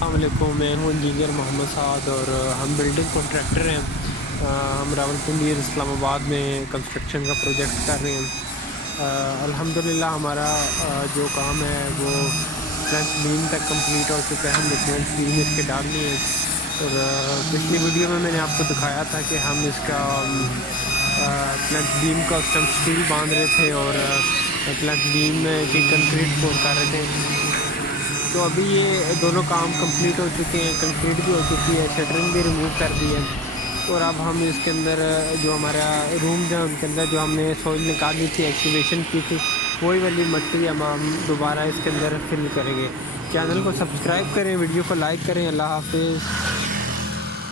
अस्सलामुअलैकुम, मैं हूँ इंजीनियर मोहम्मद साद और हम बिल्डिंग कॉन्ट्रैक्टर हैं। हम रावलपिंडी और इस्लामाबाद में कंस्ट्रक्शन का प्रोजेक्ट कर रहे हैं। अल्हम्दुलिल्लाह हमारा जो काम है वो फ्रंट बीम तक कंप्लीट हो चुका है। हमने फ्रंट बीम इसके डाल ली है और पिछली वीडियो में मैंने आपको दिखाया था कि हम इसका प्लंथ बीम का स्टम्प स्टील बांध रहे थे और प्लंथ बीम की कंक्रीट पोर कर रहे थे। तो अभी ये दोनों काम कंप्लीट हो चुके हैं, कंक्रीट भी हो चुकी है, शटरिंग भी रिमूव कर दी है और अब हम इसके अंदर जो हमारा रूम है उनके अंदर जो हमने सॉइल निकाली थी, एक्सकवेशन की थी, वही वाली मट्टी हम दोबारा इसके अंदर फिल करेंगे। चैनल को सब्सक्राइब करें, वीडियो को लाइक करें। अल्लाह हाफिज़।